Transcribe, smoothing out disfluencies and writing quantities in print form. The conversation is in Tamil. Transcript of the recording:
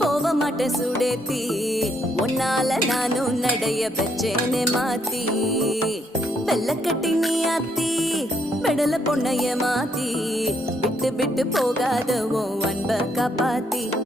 போக மாட்டேன் சுடேத்தி உன்னால நானும் நடைய பெச்சேனே மாத்தி வெள்ள கட்டி நீ ஆத்தி பெடல பொண்ணைய மாத்தி விட்டு விட்டு போகாத உன் அன்ப காப்பாத்தி